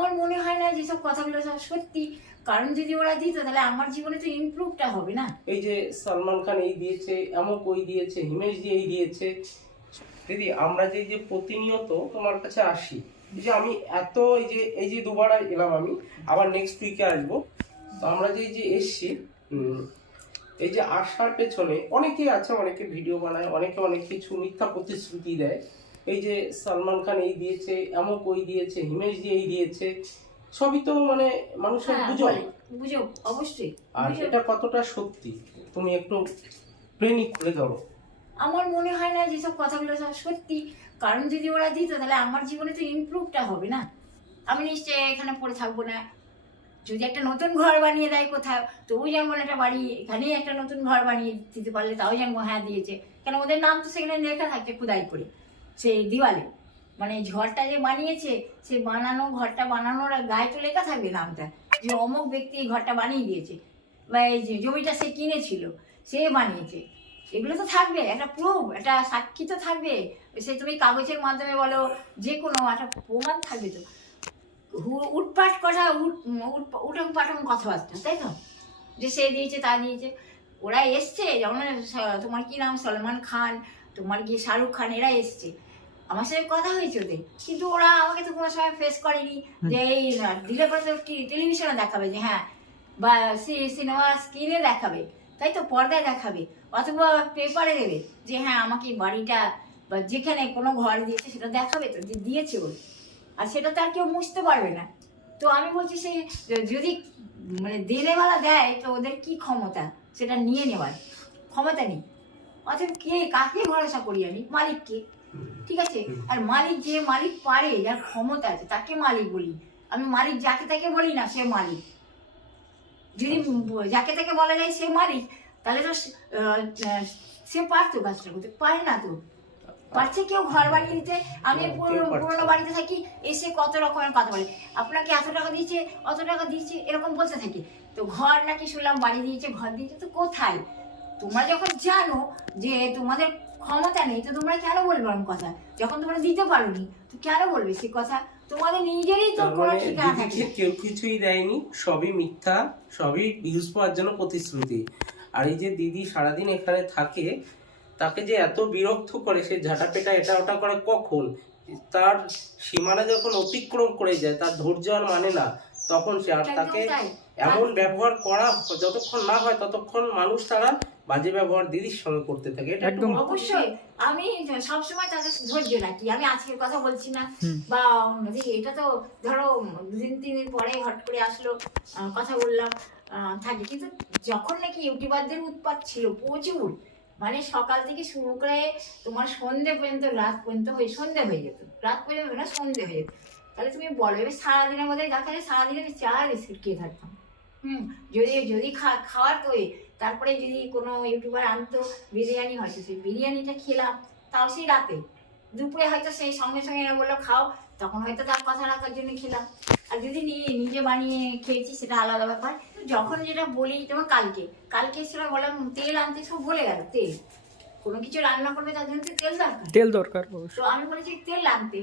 আমার মনে হয় না যেসব কথাগুলো সব সত্যি, কারণ যদি ওরা দিত তাহলে আমার জীবনে তো ইমপ্রুভটা হবে না। এই যে সালমান খান এই দিয়েছে, এমক ওই দিয়েছে, হিমেশ জি এই দিয়েছে। দিদি আমরা যে প্রতিনিয়ত তোমার কাছে আসি, এই যে আমি এত এই যে দুবার এলাম, আমি আবার নেক্সট উইকে আসবো। তো আমরা যে এসছি, এই যে আসার পেছনে অনেকেই আছে, অনেকে ভিডিও বানায়, অনেকে অনেক কিছু মিথ্যা প্রতিশ্রুতি দেয়। এই যে সালমান খান এই দিয়েছে, এমক ওই দিয়েছে, হিমেশ জি এই দিয়েছে, সবই তো মানে মানুষের গুজব। গুজব অবশ্যই। আর এটা কতটা সত্যি তুমি একটু প্রেমিক করে ধরো। আমার মনে হয় না যেসব কথাগুলো সব সত্যি, কারণ যদি ওরা দিত তাহলে আমার জীবনে তো ইমপ্রুভটা হবে না। আমি নিশ্চয়ই এখানে পড়ে থাকবো না। যদি একটা নতুন ঘর বানিয়ে দেয় কোথাও, তবু জানবো না একটা বাড়ি, এখানেই একটা নতুন ঘর বানিয়ে দিতে পারলে তাও জানবো হ্যাঁ দিয়েছে। কেন ওদের নাম তো সেখানে লেখা থাকছে খোদাই করে সেই দিওয়ালে। মানে ঘরটা যে বানিয়েছে, সে ঘরটা বানানোর গায়ে তো লেখা থাকবে নামটা, যে অমুক ব্যক্তি এই ঘরটা বানিয়ে দিয়েছে, বা এই যে জমিটা সে কিনেছিল সে বানিয়েছে। এগুলো তো থাকবে, একটা প্রুফ, একটা সাক্ষী তো থাকবে। সে তুমি কাগজের মাধ্যমে বলো, যে কোনো একটা প্রমাণ থাকবে তো। উটপাট কথা, উঠং পাঠং কথাবার্তা, তাই তো, যে সে দিয়েছে তা দিয়েছে। ওরা এসছে যেমন তোমার কি নাম, সলমান খান, তোমার কি শাহরুখ খান, এরা এসছে, আমার সাথে কথা হয়েছে ওদের, কিন্তু ওরা আমাকে তো কোনো সময় ফেস করেনি। যে এই দিলে পরে তো টেলিভিশনে দেখাবে যে হ্যাঁ, বা সিনেমা স্ক্রিনে দেখাবে, তাই তো, পর্দায় দেখাবে, অথবা পেপারে দেবে যে হ্যাঁ আমাকে বাড়িটা বা যেখানে কোনো ঘর দিয়েছে সেটা দেখাবে তো, যে দিয়েছে বলে। আর সেটা তো আর কেউ মুছতে পারবে না। তো আমি বলছি সেই যদি মানে দেনেওয়ালা দেয়, তো ওদের কি ক্ষমতা সেটা নিয়ে নেওয়ার ক্ষমতা নেই। অথবা কে, কাকে ভরসা করি আমি? মালিককে। ঠিক আছে, আর মালিক, যে মালিক পারে, যার ক্ষমতা আছে তাকে মালিক বলি। আমি মালিক যাকে তাকে বলি না সে মালিক। যদি যাকে তাকে বলা যায় সে মালিক, তাহলে তো সে পারতো কাজটা করতে, পারে না তো। পারছে কেউ ঘর বানিয়ে দিতে? আমি পুরোনো বাড়িতে থাকি, এসে কত রকমের কথা বলে, আপনাকে এত টাকা দিয়েছে, অত টাকা দিয়েছে, এরকম বলতে থাকি। তো ঘর নাকি শুনলাম বাড়ি দিয়েছে, ঘর দিয়েছে, তো কোথায়? তোমরা যখন জানো যে তোমাদের ক্ষমতা নেই, তো তোমরা কেন বলবে এরকম কথা? যখন তোমরা দিতে পারোনি, তো কেন বলবে সে কথা? তোমাদের নিজেরই তো কোনো ঠিকানা থাকে না। কেউ কিছুই দেয়নি, সবই মিথ্যা, সবই ভিউজ পাওয়ার জন্য প্রতিশ্রুতি। আর এই যে দিদি সারাদিন এখানে থাকে, তাকে যে এত বিরক্ত করে, সে ঝাঁটাপেটা এটা ওটা করে, কখন তার সীমানা যখন অতিক্রম করে যায়, তার ধৈর্য আর মানে না, তখন সে আর তাকে এমন ব্যবহার করা যতক্ষণ না হয় ততক্ষণ মানুষ তারা বাজে ব্যবহার দিদির সঙ্গে করতে থাকে। এটা একদম অবশ্যই। আমি সবসময় তাদের ধৈর্য রাখি, আমি আজকের কথা বলছি না, বা এটা তো ধরো 2-3 দিন পরে হট করে আসলো, কথা বললাম, থাকে। কিন্তু যখন নাকি ইউটিউবারদের উৎপাত ছিল প্রচুর, মানে সকাল থেকে শুরু করে তোমার সন্ধে পর্যন্ত, রাত পর্যন্ত সন্ধে হয়ে যেত, রাত পর্যন্ত না, সন্ধে হয়ে যেত। তাহলে তুমি বলো, এবার সারাদিনের মধ্যে দেখা যায় সারাদিনে আমি চা বিস্কিট খেয়ে থাকতাম। যদি খাওয়ার তো, তারপরে যদি কোনো ইউটিউবার আনতো বিরিয়ানি, হয়তো সেই বিরিয়ানিটা খেলাম, তাও সেই রাতে। দুপুরে হয়তো সেই সঙ্গে সঙ্গে এরা বললো খাও, তখন হয়তো তার কথা রাখার জন্য খেলাম। আর যদি নিজে বানিয়ে খেয়েছি সেটা আলাদা ব্যাপার। যখন যেটা বলি, যেমন কালকে এসেছিলাম, বললাম তেল আনতে, সব বলে গেল তেল, কোনো কিছু রান্না করবে তার জন্য তেল দরকার। তো আমি বলেছি তেল আনতে,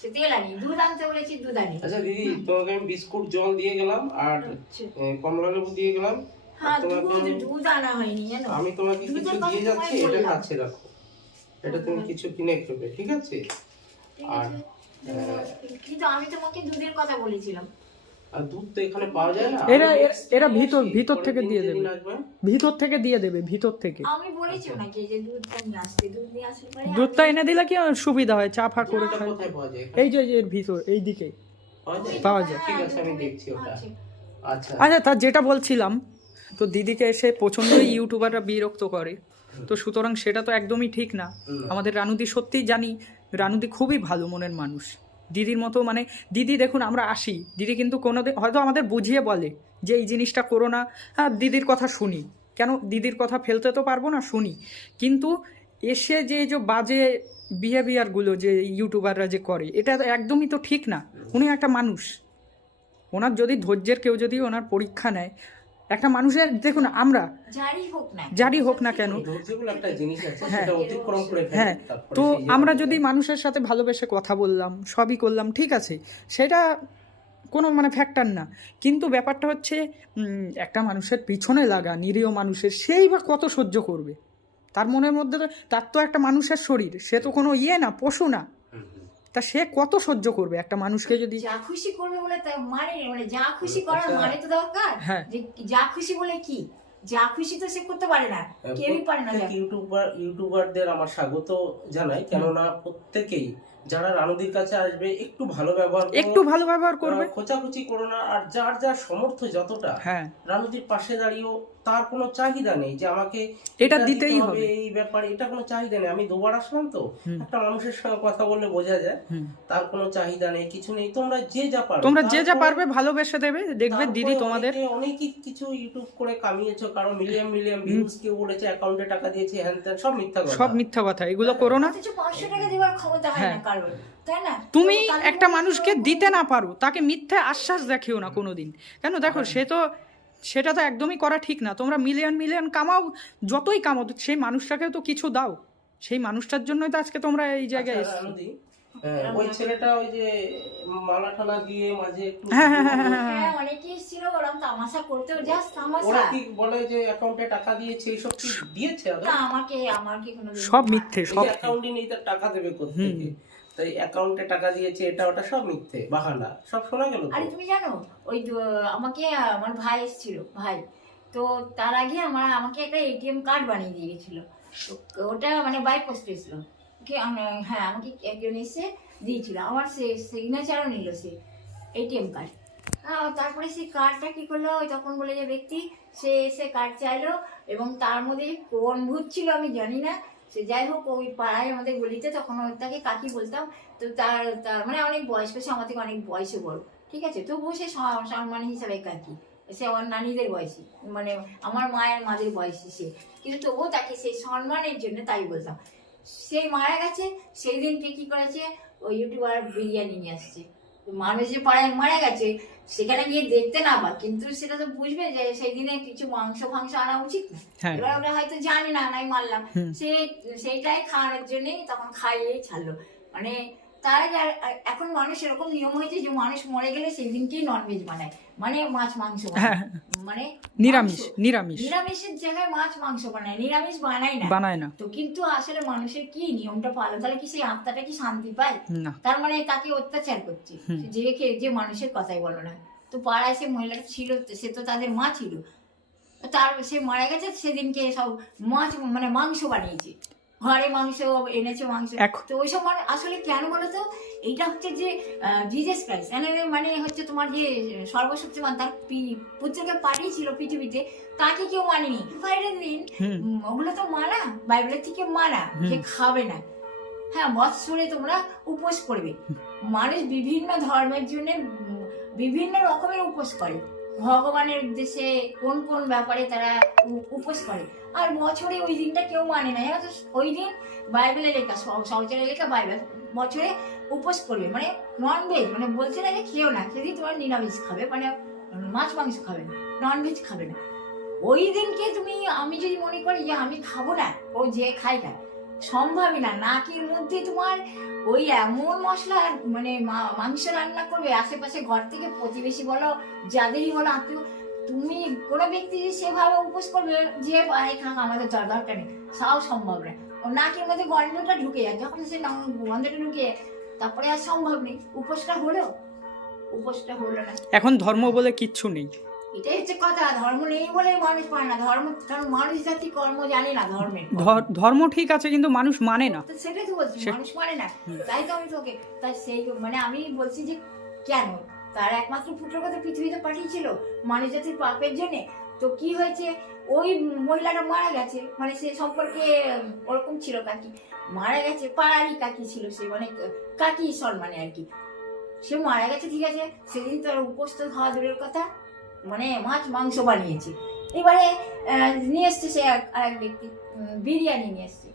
সে তেল আনি। দুধ আনতে বলেছি, দুধ আনি। আচ্ছা দিদি, তোমাকে আমি বিস্কুট, জল দিয়ে গেলাম, আর কমলা লেবু দিয়ে গেলাম। হ্যাঁ, দুধ আনা হয়নি জানো। আমি তোমাকে কিছু দিয়ে যাচ্ছি, এটা কাছে রাখো, এটা তুমি কিছু কিনে খাবে, ঠিক আছে? আর কিন্তু আমি তোমাকে দুধের কথা বলেছিলাম। আর দুধ তো এখানে পাওয়া যায় না। এরা ভিতর থেকে দিয়ে দেবে, ভিতর থেকে আমি বলেছি নাকি যে দুধটা নিয়ে আসতে, দুধ নিয়ে আসলে পরে দুধটা এনে দিলে কি সুবিধা হয়, চা ফা করে খাই। কোথায় পাওয়া যায়? এই যে এর ভিতর, এই দিকে পাওয়া যায়। ঠিক আছে, আমি দেখছি ওটা। আচ্ছা আচ্ছা, তা যেটা বলছিলাম, তো দিদিকে এসে প্রচন্ড ইউটিউবাররা বিরক্ত করে, তো সুতরাং সেটা তো একদমই ঠিক না। আমাদের রানুদি, সত্যিই জানি রানুদি খুবই ভালো মনের মানুষ, দিদির মতো। মানে দিদি দেখুন, আমরা আসি, দিদি কিন্তু কোনোদিন হয়তো আমাদের বুঝিয়ে বলে যে এই জিনিসটা করো না, হ্যাঁ দিদির কথা শুনি, কেন দিদির কথা ফেলতে তো পারবো না, শুনি। কিন্তু এসে যে বাজে বিহেভিয়ারগুলো যে ইউটিউবাররা যে করে, এটা একদমই তো ঠিক না। উনি একটা মানুষ, ওনার যদি ধৈর্যের কেউ যদি ওনার পরীক্ষা নেয়, একটা মানুষের, দেখুন আমরা যারই হোক না কেন, হ্যাঁ, তো আমরা যদি মানুষের সাথে ভালোবেসে কথা বললাম, সবই করলাম, ঠিক আছে, সেটা কোনো মানে ফ্যাক্টর না। কিন্তু ব্যাপারটা হচ্ছে একটা মানুষের পিছনে লাগা, নিরীহ মানুষের, সেই বা কত সহ্য করবে? তার মনের মধ্যে তো, তার তো একটা মানুষের শরীর, সে তো কোনো না, পশু না, তা সে কত সহ্য করবে একটা মানুষকে যদি যা খুশি করবে বলে তার মানে যা খুশি করার মানে তো দরকার। হ্যাঁ। যে যা খুশি বলে কি, যা খুশি তো সে করতে পারে না, কেউই পারে না। ইউটিউবারদের আমার স্বাগত জানাই, কেননা প্রত্যেকেই যারা রানুদির কাছে আসবে একটু ভালো ব্যবহার করবে, খোঁচাখুচি করো না। আর যার যার সামর্থ্য যতটা, হ্যাঁ, রানুদির পাশে দাঁড়িয়েও তার কোনো চাহিদা নেই যে আমাকে এটা দিতেই হবে, এই ব্যাপারে এটা কোনো চাহিদা নেই। আমি দুবার আসলাম তো, একটা মানুষের সঙ্গে কথা বললে বোঝা যায় তার কোনো চাহিদা নেই, কিছু নেই। তোমরা যে যা পারবে ভালোবেসে দেবে। দেখবে দিদি তোমাদের অনেকই কিছু ইউটিউব করে কামিয়েছো, কারো মিলিয়ন ভিউজ, কেউ বলেছে অ্যাকাউন্টে টাকা দিয়েছে, হ্যান ত্যান, সব মিথ্যা কথা। এগুলো করো না। 500 টাকা দেওয়ার ক্ষমতা হয় না কারোর, তাই না? তুমি একটা মানুষকে দিতে না পারো, তাকে মিথ্যে আশ্বাস দেখিও না কোনোদিন। কেন দেখো, সেটা তো একদমই করা ঠিক না। তোমরা মিলিয়ন কামাও, যতই কামাও, সেই মানুষটাকেও তো কিছু দাও। সেই মানুষটার জন্যই তো আজকে তোমরা এই জায়গায় এসেছো। ওই ছেলেটা ওই যে মালা টালা দিয়ে মাঝে একটু হ্যাঁ, অনেকেই ছিল ওরকম তামাশা করতে, জাস্ট তামাশা। ওরা কি বলে যে অ্যাকাউন্টে টাকা দিয়েছে, এইসব কি দিয়েছে? না, আমাকে কোনো সব মিথ্যে, সব অ্যাকাউন্টে নেই, তার টাকা দেবে কোত্থেকে? তাই অ্যাকাউন্টে টাকা দিয়েছে, এটা ওটা সব মিথ্যে বাহানা, সব শোনা গেল। আরে তুমি জানো, ওই আমাকে আমার ভাই এসেছিল, ভাই তো তার আগে আমাকে একটা এটিএম কার্ড বানিয়ে দিয়ে গেছিল। তো ওটা মানে বাই পোস্ট এসেছিল। হ্যাঁ, আমাকে একজন এসে দিয়েছিল, আমার সিগনেচারও নিল সে এটিএম কার্ড। তারপরে সেই কার্ডটা কি করলো, ওই তখন বলে যে ব্যক্তি সে এসে কার্ড চাইলো, এবং তার মধ্যে কোন ভূত ছিল আমি জানি না। সে যাই হোক, ওই পাড়ায় আমাদের গলিতে, তখন তাকে কাকি বলতাম। তো তার মানে অনেক বয়স, পেশে আমার থেকে অনেক বয়সে বড়, ঠিক আছে, তবুও সে সম্মান হিসাবে কাকি, সে আমার নানিদের বয়সী, মানে আমার মায়ের মাদের বয়সী সে, কিন্তু তবুও তাকে সেই সম্মানের জন্য তাই বলতাম। সেই মারা গেছে, সেই দিনকে কি করেছে, ওই ইউটিউবার বিরিয়ানি নিয়ে আসছে। মানুষ যে পাড়ায় মারা গেছে, সেখানে গিয়ে দেখতে না পাক, কিন্তু সেটা তো বুঝবে যে সেই দিনে কিছু মাংস আনা উচিত না। এবার ওরা হয়তো জানে না, নাই মারলাম, সেইটাই খাওয়ানোর জন্যই তখন খাইয়ে ছাড়লো। মানে তার এখন মানুষ এরকম নিয়ম হয়েছে যে মানুষ মরে গেলে সেই দিনকেই ননভেজ বানায়, মানে মাছ মাংস বানায়, মানে নিরামিষের জায়গায় মাছ মাংস বানায়, নিরামিষ বানায় না। তো কিন্তু আসলে মানুষের কি নিয়মটা পালন, তাহলে কি সেই আত্মাটা কি শান্তি পায়? তার মানে তাকে অত্যাচার করছে, যে মানুষের কথাই বলো না। তো পাড়ায় সে মহিলাটা ছিল, সে তো তাদের মা ছিল, তার সে মারা গেছে, সেদিনকে সব মাছ মানে মাংস বানিয়েছে, ঘরে মাংস এনেছে, মাংস। তো ওইসব আসলে কেন বলতো, এইটা হচ্ছে যে জিজাস ক্রাইস্ট, মানে হচ্ছে তোমার যে সর্বশক্তিমান, তার পুত্রকে পাঠিয়েছিল পৃথিবীতে, তাকে কেউ মানেনি। বাইরের দিন ওগুলো তো মানা, বাইবেলের থেকে মানা, যে খাবে না। হ্যাঁ, বৎসরে তোমরা উপোস করবে। মানুষ বিভিন্ন ধর্মের জন্য বিভিন্ন রকমের উপোস করে, ভগবানের উদ্দেশ্যে কোন কোন ব্যাপারে তারা উপোস করে। আর বছরে ওই দিনটা কেউ মানে না, ওই দিন বাইবেলে লেখা, সহচরে লেখা বাইবেল, বছরে উপোস করবে, মানে ননভেজ, মানে বলছে না যে খেয়েও না, সেদিন তোমার নিরামিষ খাবে, মানে মাছ মাংস খাবে না, ননভেজ খাবে না। ওই দিনকে আমি যদি মনে করি যে আমি খাবো না, ও যে খায় না, সম্ভবই না। নাকির মধ্যে তোমার ওই এমন মশলা, মানে মাংস রান্না করবে, আশেপাশে ঘর থেকে প্রতিবেশী বলো, যাদেরই বলো আত্মীয়, তুমি কোনো ব্যক্তি যে সেভাবে উপোস করবে যে খাক আমাদের দরকার নেই, তাও সম্ভব না। ও নাকের মধ্যে গন্ধটা ঢুকে যায়, যখন সে গন্ধটা ঢুকে, তারপরে আর সম্ভব নেই, উপোসটা হলো না। এখন ধর্ম বলে কিচ্ছু নেই, এটাই হচ্ছে কথা। ধর্ম নেই বলে মানুষ পায় না ধর্ম, কারণ মানুষ জাতি কর্ম জানে না ধর্মের। ধর্ম ঠিক আছে, কিন্তু মানুষ মানে না, সেটাই তো বলছি, মানুষ মানে না। তাই তো আমি তোকে, তাই সেই মানে আমি বলছি যে কেন তার একমাত্র পুত্রকে তো পৃথিবীতে পাঠিয়েছিল মানুষ জাতির পাপের জন্য। তো কি হয়েছে, ওই মহিলাটা মারা গেছে, মানে সে সম্পর্কে ওরকম ছিল, কাকি মারা গেছে, পাড়ারই কাকি ছিল সে, মানে কাকি সম্মানে আর কি। সে মারা গেছে, ঠিক আছে, সেদিন তার উপোস তো খাওয়া দূরের কথা, মানে মাছ মাংস বানিয়েছে। এবারে নিয়ে এসছে সে আরেক ব্যক্তি, বিরিয়ানি নিয়ে এসছে,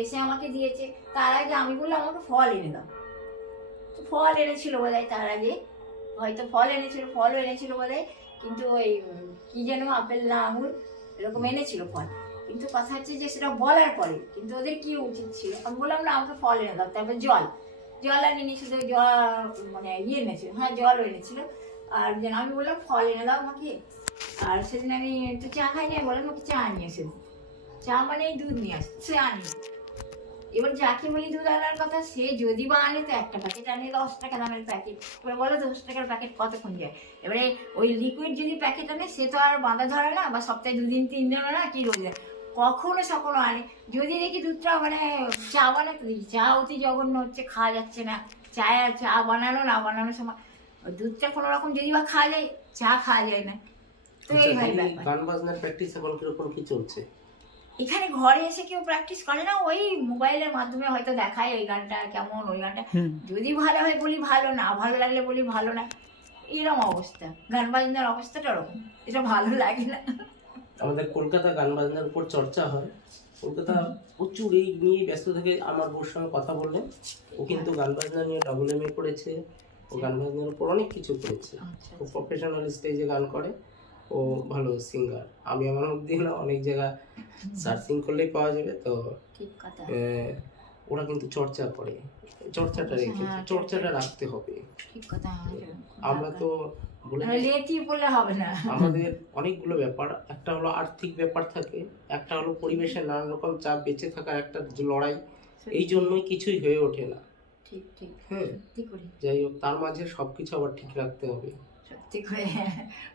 এসে আমাকে দিয়েছে। তার আগে আমি বললাম আমাকে ফল এনে দাও। তো ফল এনেছিল বোধহয়, তার আগে হয়তো ফলও এনেছিল বোধহয়, কিন্তু ওই কি যেন আপেল না আঙুর এরকম এনেছিল ফল। কিন্তু কথা হচ্ছে যে সেটা বলার পরে, কিন্তু ওদের কি উচিত ছিল, আমি বললাম না আমাকে ফল এনে দাও, তারপরে জল। জল আনিনি, শুধু জল মানে ইয়ে এনেছিল, হ্যাঁ জলও এনেছিল। আর যেন আমি বললাম ফল এনে দাও আমাকে। আর সেদিন আমি তো চা খাইনি, আমি বললাম ওকে চা আনিয়ে এসে দিই। চা মানে দুধ নিয়ে আসতে, সে আনি। এবার যাকে বলি দুধ আনার কথা, সে যদি বা আনে তো একটা প্যাকেট আনে 10 টাকা দামের প্যাকেট। এবার বলো 10 টাকার প্যাকেট কতক্ষণ যায়? এবারে ওই লিকুইড যদি প্যাকেট আনে, সে তো আর বাঁধা ধরে না, বা সপ্তাহে 2 দিন 3 দিন না, কি রোজ কখনো সকলো আনে। যদি দেখি দুধটা মানে চা বানাতে দিই, চা অতি জঘন্য হচ্ছে, খাওয়া যাচ্ছে না, চা বানানো না বানানোর সময় দুধটা কোনো রকম যদি বা খাওয়া যায়, চা খাওয়া যায় না। তো এই ভাই ব্যাপার। গান বাজনার প্র্যাকটিস এখন কিরকম কি চলছে? এখানে ঘরে এসে কেউ প্র্যাকটিস করে না, ওই মোবাইলের মাধ্যমে হয়তো দেখায় এই গানটা কেমন, ওই গানটা যদি ভালো হয় বলি ভালো, না ভালো লাগলে বলি ভালো না, এরকম অবস্থা। গান বাজনার অবস্থাটা ওরকম, এটা ভালো লাগে না। আমাদের কলকাতা গান বাজনার উপর চর্চা হয়, কলকাতা প্রচুর এই নিয়ে ব্যস্ত থাকে। আমার বোর সঙ্গে কথা বললেন, ও কিন্তু গান বাজনা নিয়ে AA করেছে, ও গান বাজনার উপর অনেক কিছু করেছে, ও প্রফেশনাল স্টেজে গান করে, ও ভালো সিঙ্গার। আমি আমার অবধি না, অনেক জায়গা সার্চিং করলেই পাওয়া যাবে। তো ঠিক কথা। ওরা কিন্তু চর্চা করে, চর্চাটা রেখেছে, চর্চাটা রাখতে হবে। ঠিক কথা। আমরা তো বলে লেতি বললে হবে না। আমাদের অনেকগুলো ব্যাপার, একটা হলো আর্থিক ব্যাপার থাকে, একটা হলো পরিবেশের নানান রকম চাপ, বেঁচে থাকার একটা লড়াই, এই জন্যই কিছুই হয়ে ওঠে না। ঠিক ঠিক। হ্যাঁ, সত্যি করে, যাই হোক, তার মাঝে সবকিছু আবার ঠিক রাখতে হবে। সত্যি করে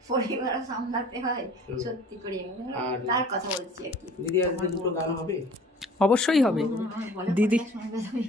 পরিবার সামলাতে হয়, সত্যি করে। আর তার কথা বলছি আর কি। দিদি আজকে দুটো গান হবে? অবশ্যই হবে বলো, দিদি। কথা শুনবে তুমি।